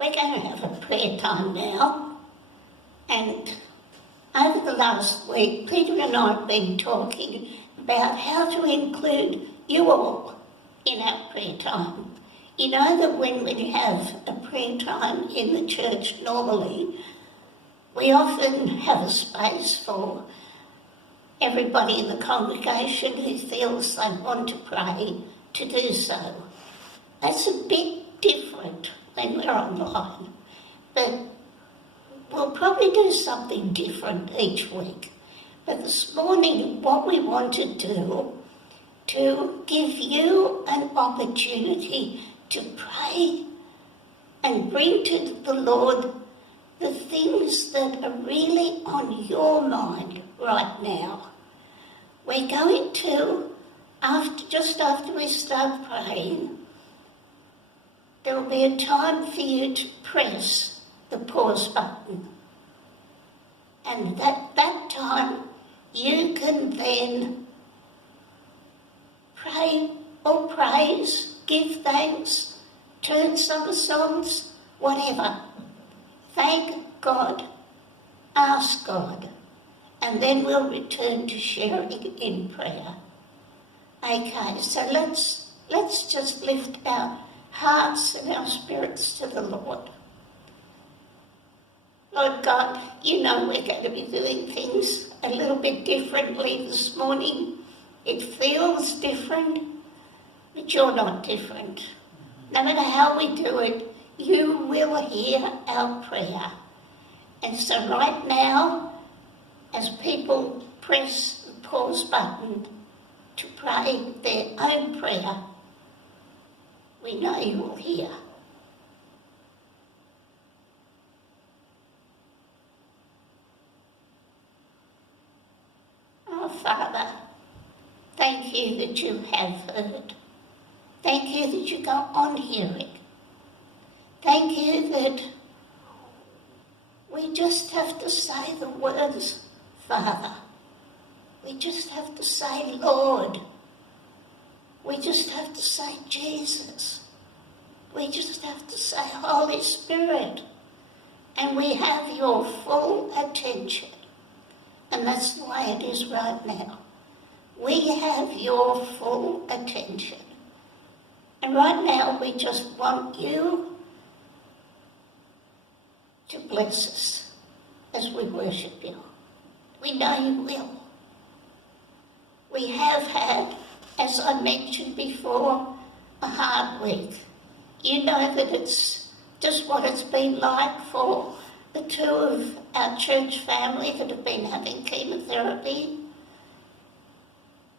We're going to have a prayer time now, and over the last week, Peter and I have been talking about how to include you all in our prayer time. You know that when we have a prayer time in the church normally, we often have a space for everybody in the congregation who feels they want to pray to do so. That's a bit different when we're online, but we'll probably do something different each week. But this morning, what we want to do, to give you an opportunity to pray and bring to the Lord the things that are really on your mind right now. We're going to, just after we start praying, there will be a time for you to press the pause button. And at that time, you can then pray or praise, give thanks, turn some songs, whatever. Thank God, ask God, and then we'll return to sharing in prayer. Okay, so let's just lift our hearts and our spirits to the Lord. Lord God, you know we're going to be doing things a little bit differently this morning. It feels different, but you're not different. No matter how we do it, you will hear our prayer. And so right now, as people press the pause button to pray their own prayer, we know you will hear. Oh, Father, thank you that you have heard. Thank you that you go on hearing. Thank you that we just have to say the words, Father. We just have to say, Lord. We just have to say, Jesus. We just have to say, Holy Spirit. And we have your full attention. And that's the way it is right now. We have your full attention. And right now we just want you to bless us as we worship you. We know you will. We have had, as I mentioned before, a hard week. You know that it's just what it's been like for the two of our church family that have been having chemotherapy.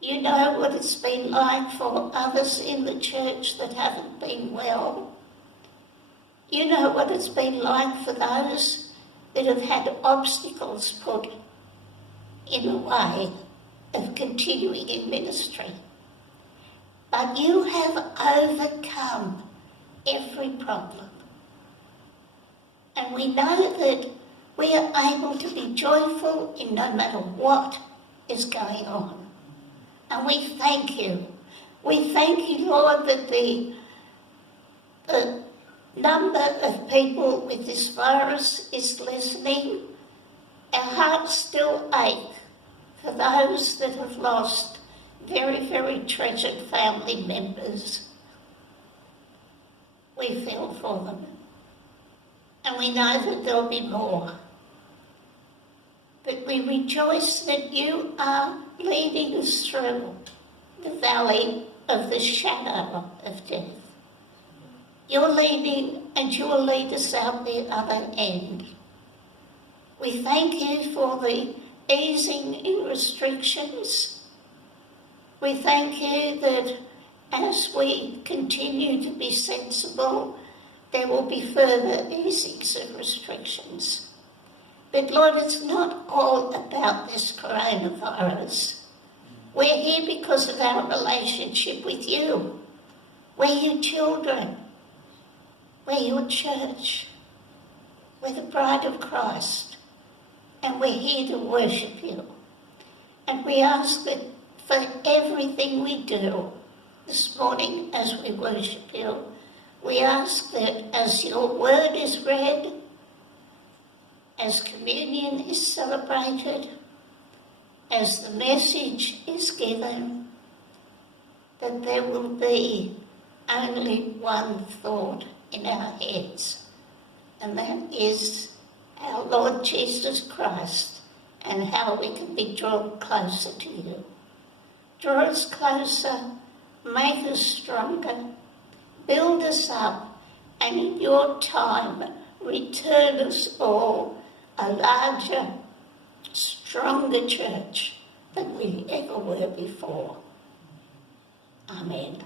You know what it's been like for others in the church that haven't been well. You know what it's been like for those that have had obstacles put in the way of continuing in ministry. But you have overcome every problem. And we know that we are able to be joyful in no matter what is going on. And we thank you. We thank you, Lord, that the number of people with this virus is lessening. Our hearts still ache for those that have lost very, very treasured family members. We feel for them. And we know that there'll be more. But we rejoice that you are leading us through the valley of the shadow of death. You're leading and you will lead us out the other end. We thank you for the easing in restrictions. We thank you that as we continue to be sensible, there will be further easings of restrictions. But Lord, it's not all about this coronavirus. We're here because of our relationship with you. We're your children. We're your church. We're the bride of Christ. And we're here to worship you. And we ask that for everything we do this morning as we worship you, We ask that as your word is read, as communion is celebrated, as the message is given, that there will be only one thought in our heads, and that is our Lord Jesus Christ and how we can be drawn closer to you. Draw us closer, make us stronger, build us up, and in your time return us all a larger, stronger church than we ever were before. Amen.